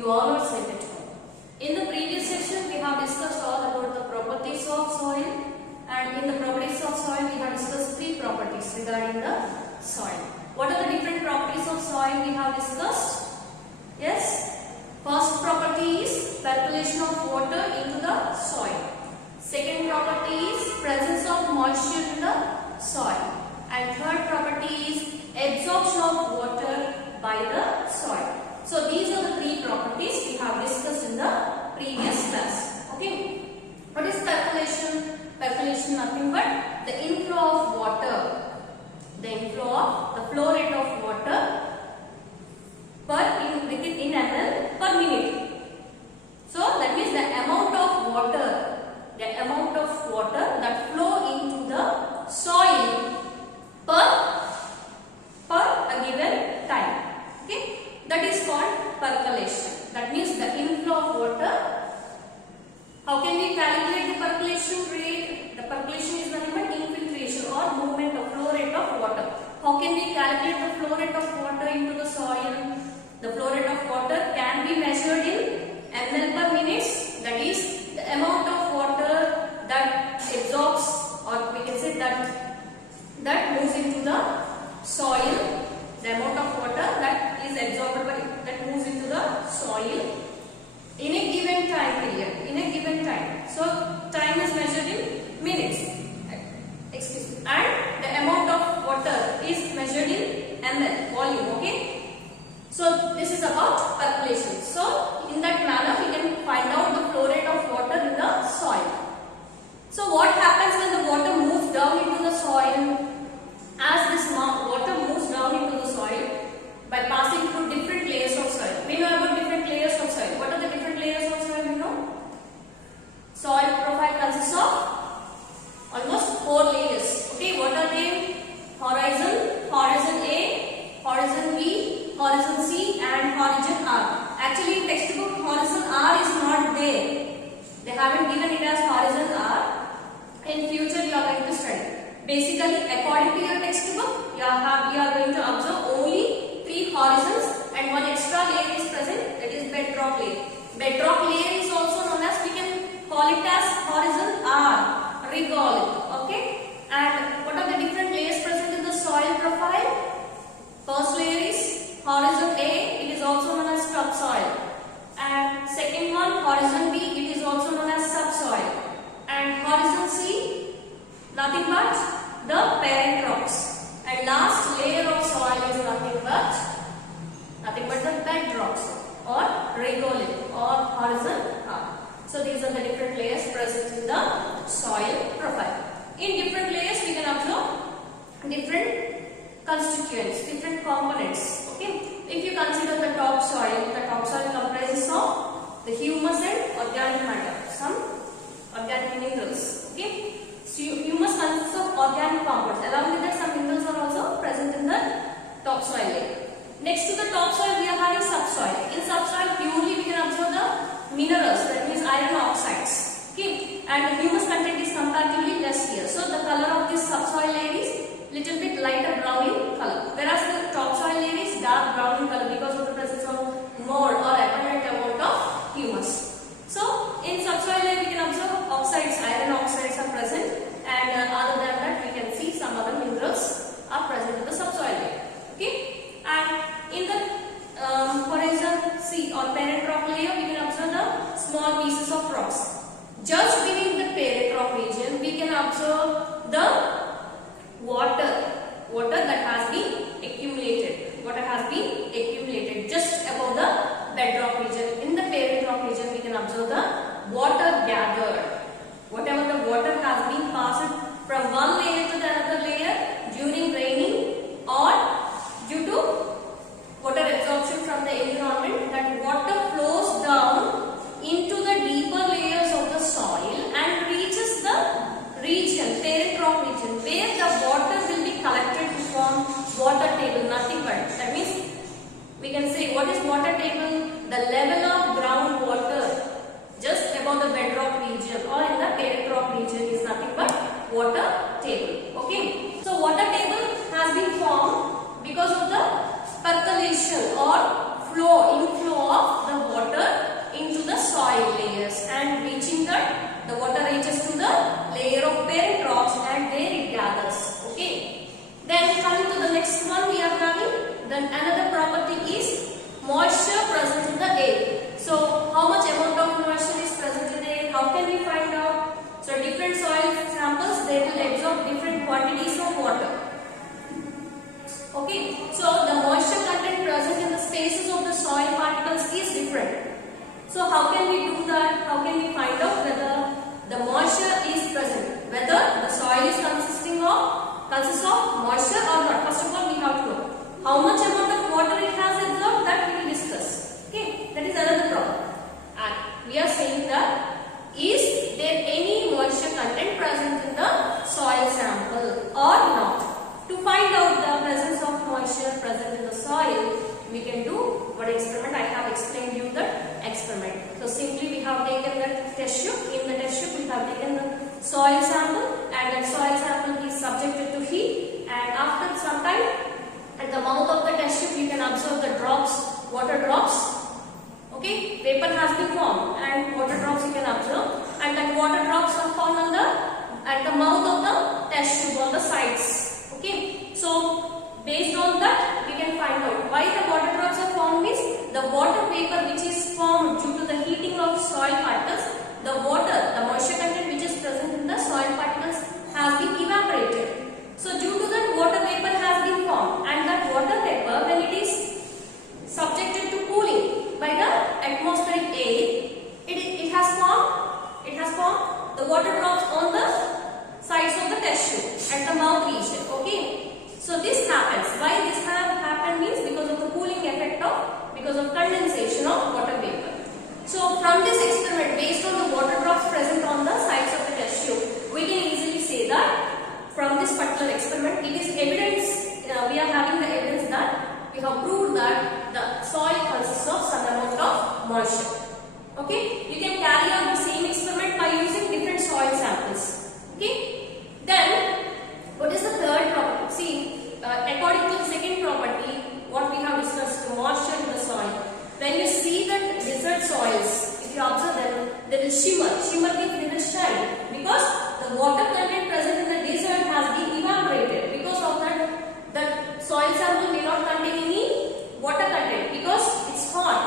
you all are safe at home. In the previous session, we have discussed all about the properties of soil, and in the properties of soil, we have discussed three properties regarding the soil. What are the different properties of soil we have discussed? Yes. First property is percolation of water into the soil. Second property is presence of moisture in the soil. And third property is absorption of water by the soil. So these are the three properties we have discussed in the previous class. Okay. What is percolation? Percolation nothing but the inflow of water. The flow rate of water in ml per minute. So that means the amount of water that flow into the soil per a given time. Okay, that is called percolation. That means the inflow of water. How can we calculate the percolation rate? The percolation is nothing but infiltration or movement of flow rate of water. How can we calculate the flow rate of water into the soil? The flow rate of water can be measured in ml per minutes. That is the amount of water that absorbs, or we can say that moves into the soil. The amount of water that is absorbed that moves into the soil in a given time period. In a given time. So time is measured in minutes. Excuse me. And the amount of water is measured in ml volume. Okay. So this is about percolation. So in that manner we can find out the flow rate of water in the soil. So what happens when the water moves down into the soil? As this water moves down into the soil by passing through different layers of soil. We know about different layers of soil. What are the different layers of soil? We know. Soil profile consists of almost 4 layers. Okay, what are they? Horizon A, horizon B, horizon C and horizon R. Actually in textbook horizon R is not there. They haven't given it as horizon R. In future you are going to study. Basically according to your textbook you are going to observe only 3 horizons and 1 extra layer is present, that is bedrock layer. Bedrock layer is also known as, we can call it as horizon R, regolith. Okay. And what are the different layers present in the soil profile? First layer is horizon A, it is also known as topsoil. And second one, horizon B, it is also known as subsoil. And horizon C, nothing but the parent rocks. And last layer of soil is nothing but the bedrocks or regolith or horizon R. So these are the different layers present in the soil profile. In different layers we can observe different constituents, different components. Okay. If you consider the topsoil comprises of the humus and organic matter, some organic minerals. Okay. So humus consists of organic compounds. Along with that, some minerals are also present in the topsoil layer. Next to the topsoil, we are having subsoil. In subsoil, purely we can observe the minerals, that means iron oxides. Okay. And the humus content is comparatively less here. So the color of this subsoil layer is little bit lighter brown in color, whereas the topsoil layer is dark brown in color because of the presence of more or abundant amount of humus. So in subsoil layer we can observe oxides, iron oxides are present, and other than that we can see some other minerals are present in the subsoil layer. Okay. And in the horizon C or parent rock layer we can observe the small pieces of rocks. Just beneath the parent rock region we can observe the water that has been accumulated. Water has been accumulated just above the bedrock region. In the parent rock region we can observe the water gathered. Whatever the water has been passed from one layer to the another layer during raining or due to water absorption from the environment, that water flows down into the deeper layers of the soil and reaches the region, parent rock region, where the water will be collected to form water table, nothing but. That means we can say, what is water table? The level of groundwater just above the bedrock region or in the parent rock region is nothing but water table. Okay. So water table has been formed because of the percolation or inflow of the water Then another property is moisture present in the air. So how much amount of moisture is present in the air? How can we find out? So different soil samples, they will absorb different quantities of water. Okay, so the moisture content present in the spaces of the soil particles is different. So how can we do that? How can we find out whether the moisture is present? Whether the soil is consists of moisture or not? First of all, we have to know how much amount of water it has absorbed. That we will discuss. Okay, that is another problem. And we are saying that is there any moisture content present in the soil sample or not? To find out the presence of moisture present in the soil, we can do what experiment I have explained you the experiment. So simply we have taken the test tube. In the test tube we have taken the soil sample, and that soil sample is subjected to heat, and after some time at the mouth of the test tube you can observe the drops, water drops. Okay, vapor has been formed and water drops you can observe, and that water drops are found at the mouth of the test tube on the sides. Okay, so based on that we can find out why the water drops are formed is the water vapor which is formed due to the heating of soil particles, the moisture content which is present in the soil particles has been evaporated. So due to that water vapor has been formed, and that water vapor when it is subjected to cooling by the atmospheric air, it has formed the water drops on the sides of the test tube at the mouth region. Okay, so this happens. Why this happened means because of the cooling effect because of condensation of water vapor. So from this experiment, based on the water drops present on the sides of the test tube, we can easily say that from this particular experiment, it is evidence. We are having the evidence that we have proved that the soil consists of some amount of moisture. Okay, you can carry out the same experiment by using different soil samples. Okay. Then, what is the third property? See, according to the second property, what we have discussed, moisture in the soil. When you see the desert soils, if you observe them, they will shimmer. Shimmer means they will shine, because the water content present in the desert has been evaporated. Because of that, the soil sample may not contain any water content because it's hot.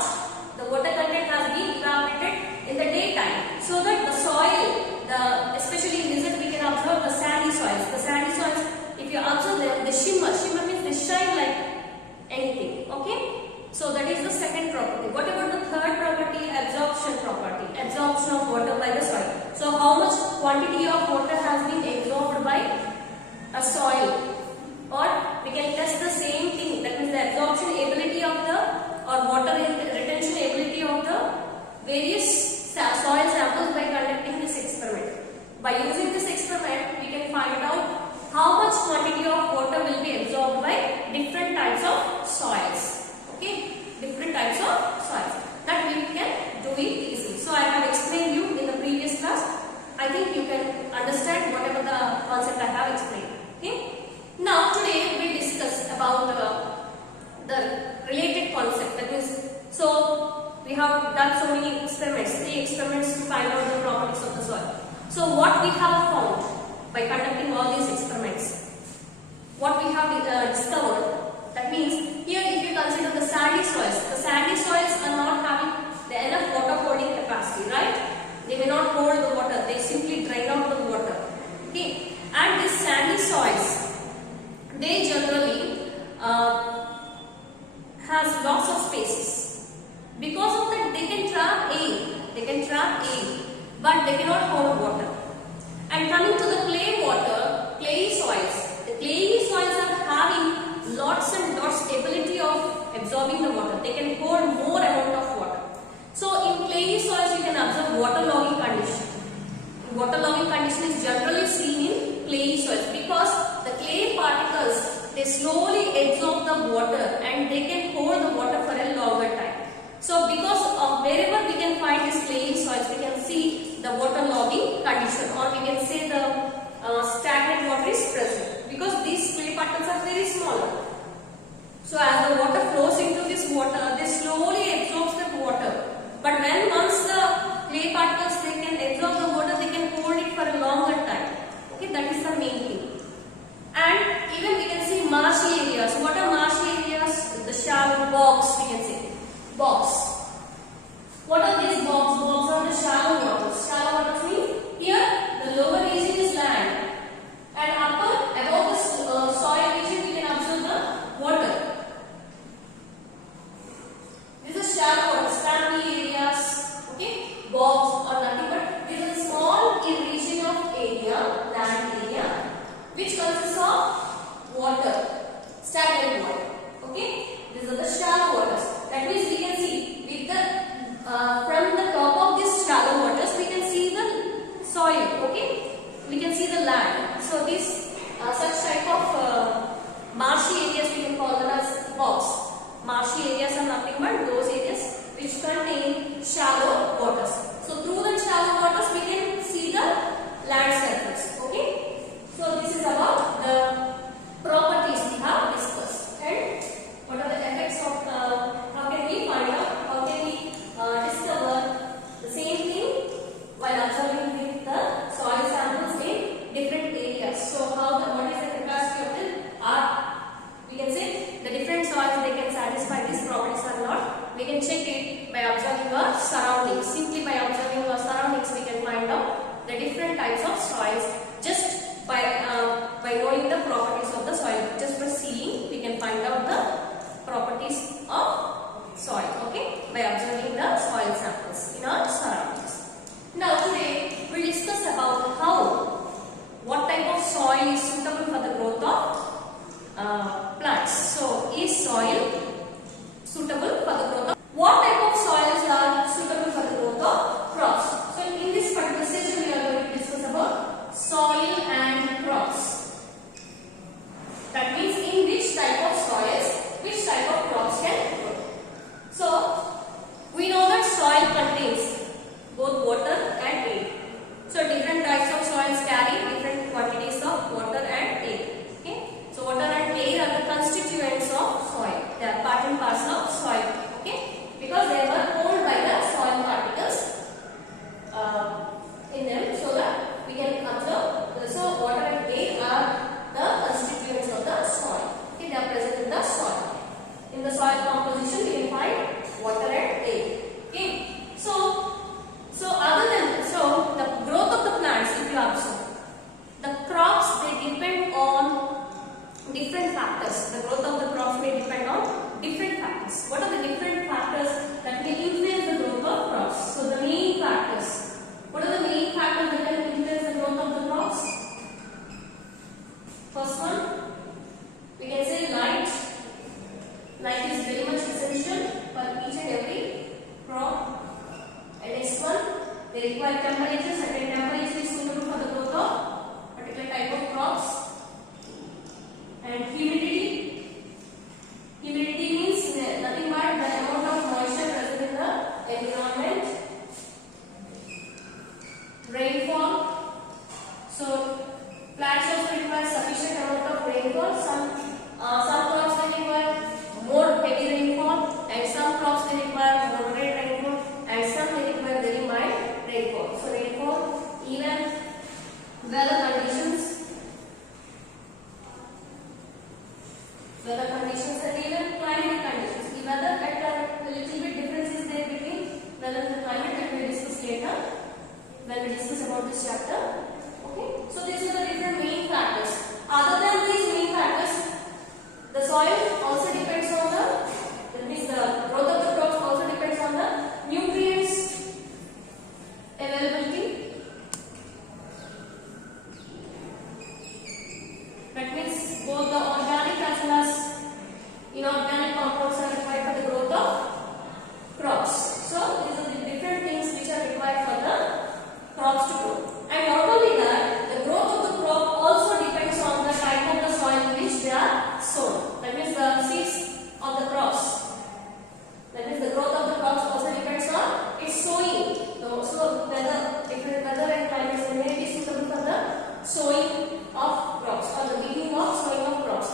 The water content has been evaporated in the daytime, so that the soil, especially in desert, we can observe the sandy soils. The sandy soils, if you observe them, they shimmer. Shimmer means they shine like anything. Okay. So that is the second property. What about the third property? Absorption property. Absorption of water by the soil. So how much quantity of water has been absorbed by a soil? Or we can test the same thing. That means the absorption ability of water retention ability of the various soil samples by conducting this experiment. By using this experiment, we can find out how much quantity of water will be absorbed by different types of soils. Okay, different types of soils. That we can do it easily. So I have explained you in the previous class. I think you can understand whatever the concept I have explained. Okay. Now today we will discuss about the related concept. That means, so we have done so many experiments, 3 experiments to find out the properties of the soil. So what we have found by conducting all these experiments, what we have discovered, that means here if you consider the sandy soils are not having the enough water holding capacity, right? They may not hold the water, they simply drain out the water. Okay, and these sandy soils, they generally has lots of spaces. Because of that, they can trap air, but they cannot hold water. And coming to the clayey soils, the clayey soils are having lots and lots ability of absorbing the water. They can hold more amount of water. So in clayey soils, you can observe waterlogging condition. Waterlogging condition is generally seen in clayey soils because the clay particles, they slowly absorb the water and they can hold the water for a longer time. So because of wherever we can find these clayey soils, we can see the waterlogging condition, or we can say the stagnant water is present, because these clay particles are very small. So as the water flows into this water, they slowly absorb the water. But when once the clay particles, they can absorb the water, they can hold it for a longer time. Okay, that is the main thing. And even we can see marshy areas. What are marshy areas? The soil suitable for the growth of. What type of soils are suitable for the growth of crops? So in this particular session we are going to discuss about soil and crops. That means in which type of soils, which type of crops can grow. So we know that soil contains both water and air. So different types of soils carry different quantities of water and air. Okay. So water and air are the constituents of soil. They are part and parcel of soil. Okay. Because they were formed by the soil particles in them, so that we can observe. So water and air are the constituents of the soil. Okay. They are present in the soil. In the soil composition, we can find water and air. Okay. So the growth of the plants, if you observe, the crops, they depend on different factors. The growth of the crops may depend on different factors. What are the different factors that may influence the growth of crops? So the main factors. What are the main factors that can influence the growth of the crops? First one, we can say light. Light is very much essential for each and every crop. And next one, they require temperature. Certain temperature is suitable for the growth of particular type of crops. And humidity. Humidity means nothing but the amount of moisture present in the environment. Rainfall. So plants also require sufficient amount of rainfall. Some crops they require more heavy rainfall, and some crops they require moderate rainfall, and some they require very mild rainfall. So rainfall, even weather conditions and even climate conditions. The weather at a little bit difference is there between weather and the climate, that we will discuss later when we discuss about this chapter. Okay, so these are the different main factors. Other than these main factors, the soil also depends on that means the growth of the crops also depends on the nutrients availability. That means both the organic as well as inorganic compounds are required for the growth of crops. So these are the different things which are required for the crops to grow. And not only that, the growth of the crop also depends on the type of the soil in which they are sown. That means the seeds of the crops. That means the growth of the crops also depends on its sowing. So different weather and climates may be suitable for the sowing of crops or the beginning of sowing of crops.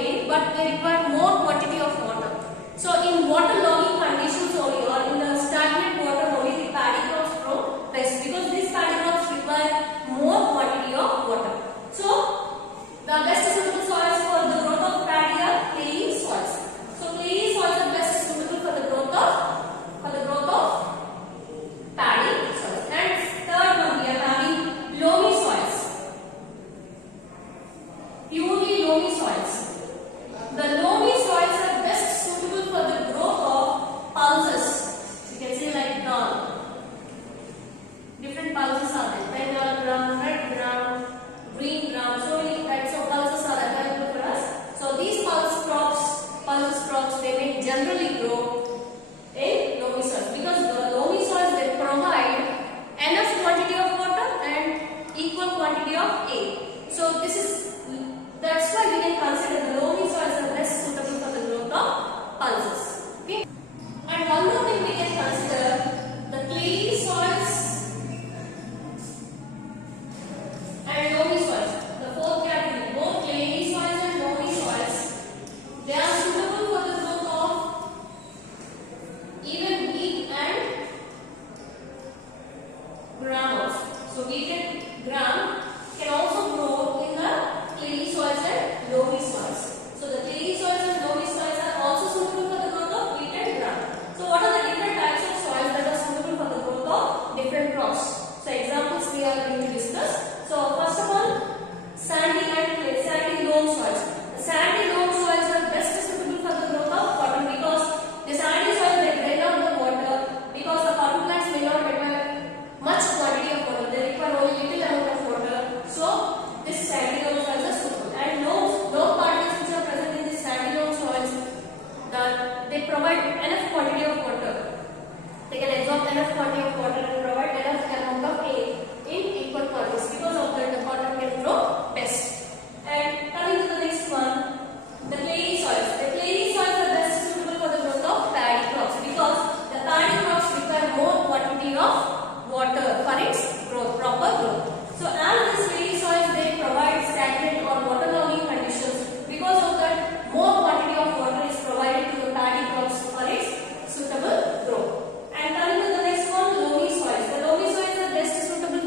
air, but they require more quantity of water. So in water-logging conditions only, or in the stagnant water only, the paddy crops grow best, because these paddy crops require more quantity of water. So the best suitable soils for the growth of paddy are clayey soils. So clayey soils are best suitable for the growth of paddy soils. And third one, we are having loamy soils. Purely loamy soils. The loamy soils are best suitable for the growth of pulses. You can see like different pulses are there. Bengal gram, red gram, green gram. So many types of pulses are available for us. So these pulse crops, they may generally grow in loamy soils, because the loamy soils, they provide enough quantity of water and equal quantity of air. So that's why we can consider the loamy soils are best suitable for the growth of pulses. Okay. And one more thing we can consider, the clayey soils and loamy soils. The fourth category, both clayey soils and loamy soils, they are suitable for the growth of even wheat and gram also. So wheat and gram can also grow in the clayey soils and loamy soils. So the clayey soils and loamy soils are also suitable for the growth of wheat and gram. So what are the different types of soils that are suitable for the growth of different crops? So examples we are going to discuss. So first of all, sandy loam soils. The sandy loam soils are best suitable for the growth of cotton, because the sandy soil, they drain out the water, because the cotton plants may not require much quantity of water. They require only little amount of water. So this sandy loam soils are suitable. And loam particles which are present in these sandy loam soils, they provide enough quantity of water. They can absorb enough quantity of water and provide enough amount of air in equal quantities. Because of that, the cotton can grow best. And coming to the next one, the clayey soils. The clayey soils are best suitable for the growth of paddy crops, because the paddy crops require more quantity of water for its growth, proper growth. So as these clayey soils, they provide stagnant or waterlogging conditions. Because of that, more quantity of water is provided to the paddy crops for its suitable growth. And coming to the next one, loamy soils. The loamy soils are best suitable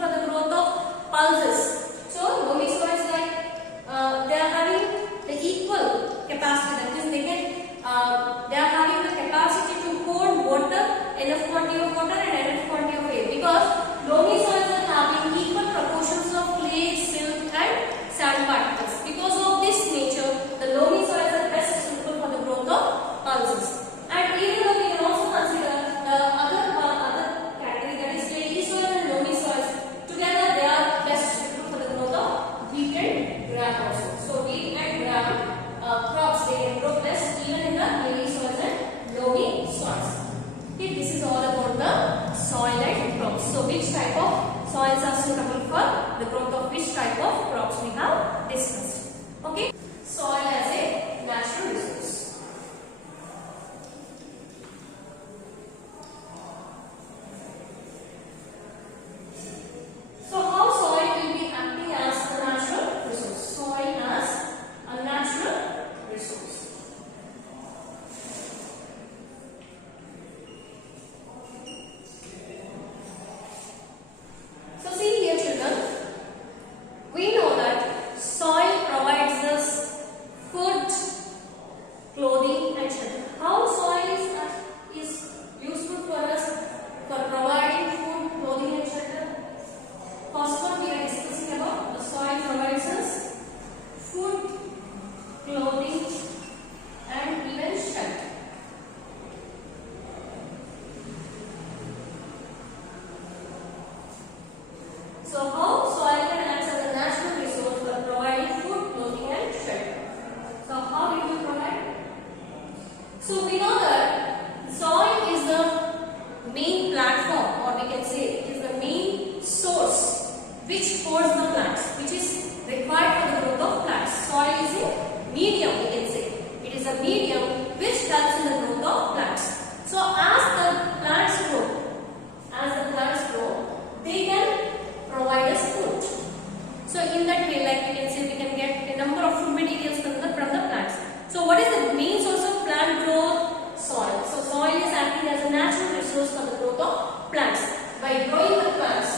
plants. By growing the plants,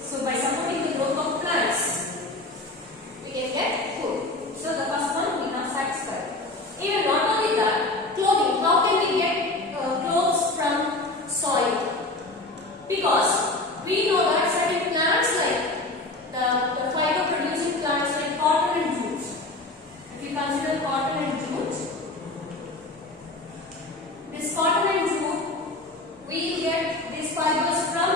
so by supporting the growth of plants, we can get food. So the first one we have satisfied. Even not only that, clothing. How can we get clothes from soil? Because we know that certain plants like the fiber producing plants like cotton and jute. If you consider cotton and jute, this cotton and jute, we will get these fibers from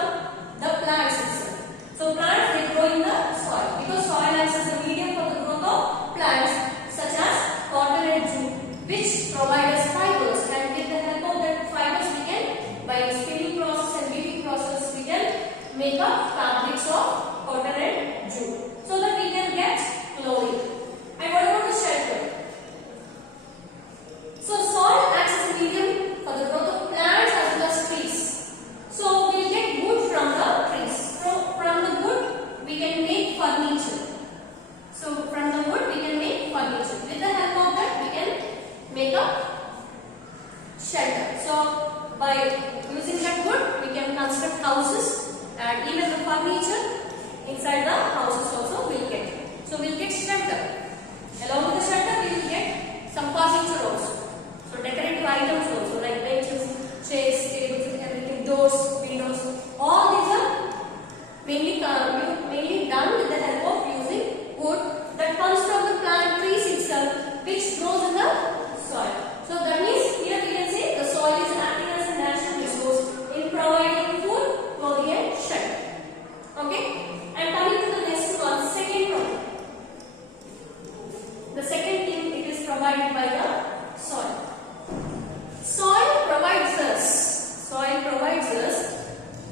the plants itself. So plants, they grow in the soil because soil acts as a medium for the growth of plants such as cotton and jute, which provide us fibers, and with the help of that fibers we can, by spinning process and weaving process, we can make up fabrics of cotton and jute so that we can get clothing. And what about the shelter? So soil acts as a medium for the growth of plants as well as trees. So we will get wood from the trees. From the wood we can make furniture. So from the wood we can make furniture. With the help of that we can make a shelter. So by using that wood we can construct houses, and even the furniture inside the houses also we will get. So we will get shelter. Along with the shelter we will get some furniture also. So decorative items also like benches, chairs, tables, everything, doors, windows. All these are mainly done with the help of using wood that comes from the plant trees itself, which grows in the soil. So that means here we can say the soil is acting as a natural resource in providing food, clothing and shelter. Okay? And coming to the next one, second one. The second thing, it is provided by the soil. Soil provides us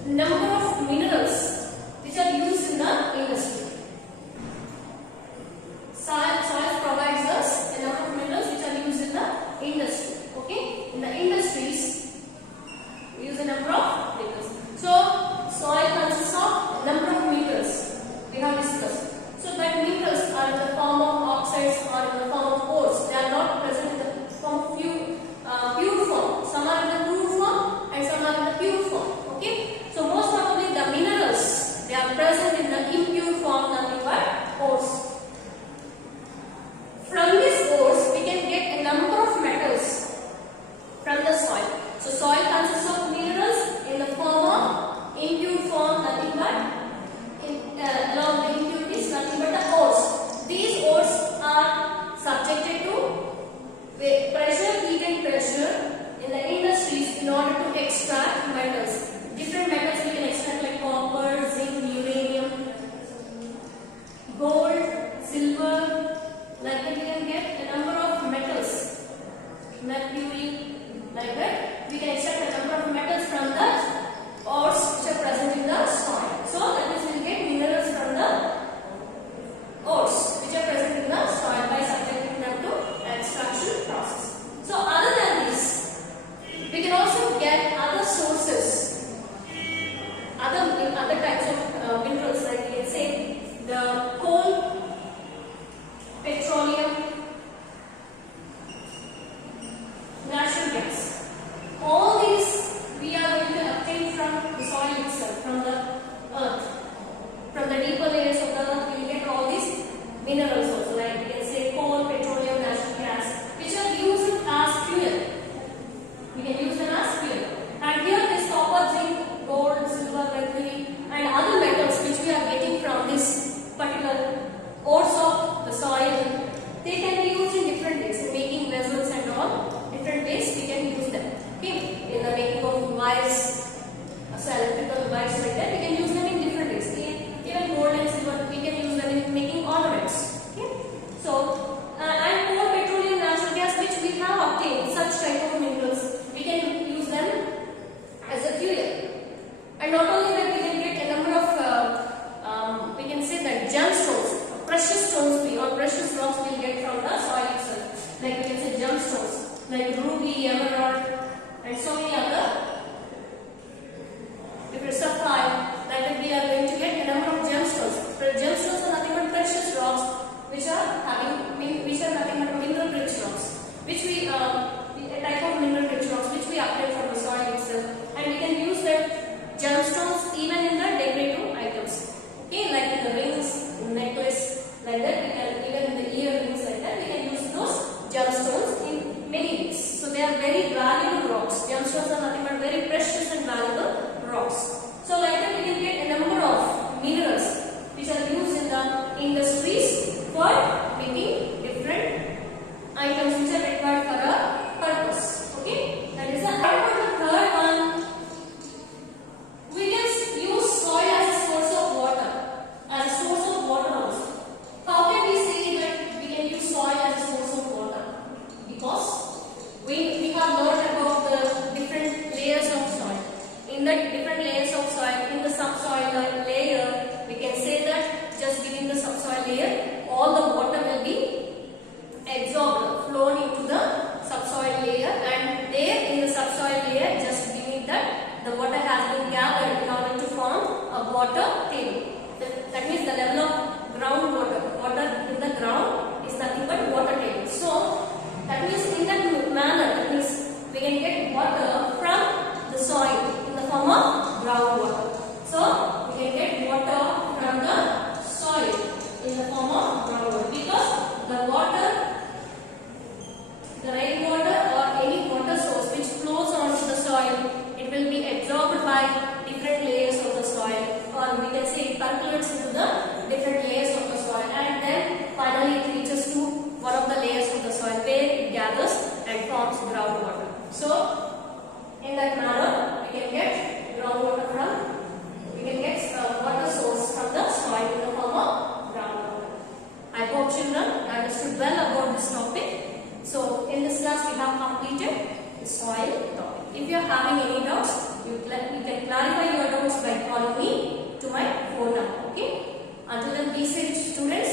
number of minerals which are used in the industry. Soil provides us a number of minerals which are used in the industry. Okay? In the industries, we use a number of minerals. So soil consists of a number of minerals we have discussed. So that minerals are in the form of oxides or in the form of ores. They are not present in the form of pure form. Some are in the crude form and some are in the pure form. Okay? So most probably the minerals, they are present in the impure form, nothing but ores. From these ores we can get a number of metals from the soil. So soil consists of minerals in the form of impure form, nothing but along the impurities, nothing but the ores. These ores are subjected to pressure, heat and pressure in the industries in order to extract metals. Different metals we can extract like copper, zinc, uranium, gold, silver. Like that we can get a number of metals, mercury, like that. We can extract a number of metals from the ores which are present in the soil. So that means we will get minerals from the ores which are present in the soil by subjecting them to extraction process. So other than this, we can also get other sources, other types of minerals, like we can say the coal, petroleum, natural gas. All these we are going to obtain from the soil itself, from the earth. From the deeper layers of the earth we will get all these minerals also, like we can say coal, petroleum, natural gas, which are used as fuel. We can use them as fuel. And here this copper, zinc, gold, silver, mercury and other metals which we are getting from this particular ores of the soil, they can be used in different ways, in making vessels and all. Different ways we can use them. Okay? In the making of wires, so electrical wires like that, we can use them in different ways. Even gold and silver, we can use them in making ornaments. Okay? So, and coal, petroleum, natural gas, which we have obtained, such type of minerals, we can use them as a fuel. And not only that, we can get a number of, we can say that gemstones, precious stones, or precious rocks we will get from the soil itself. Like we can say gemstones, like ruby, emerald, and so many other form of groundwater, because the water, the rainwater or any water source which flows onto the soil, it will be absorbed by different layers of the soil, or we can say it percolates into the different layers of the soil, and then finally it reaches to one of the layers of the soil where it gathers and forms groundwater. So in that manner we can get groundwater from, we can get water source from the soil in the form of groundwater. I hope children understood well about this topic. So in this class we have completed the soil topic. If you are having any doubts, you can clarify your doubts by calling me to my phone number. Okay. Until then, be safe, students.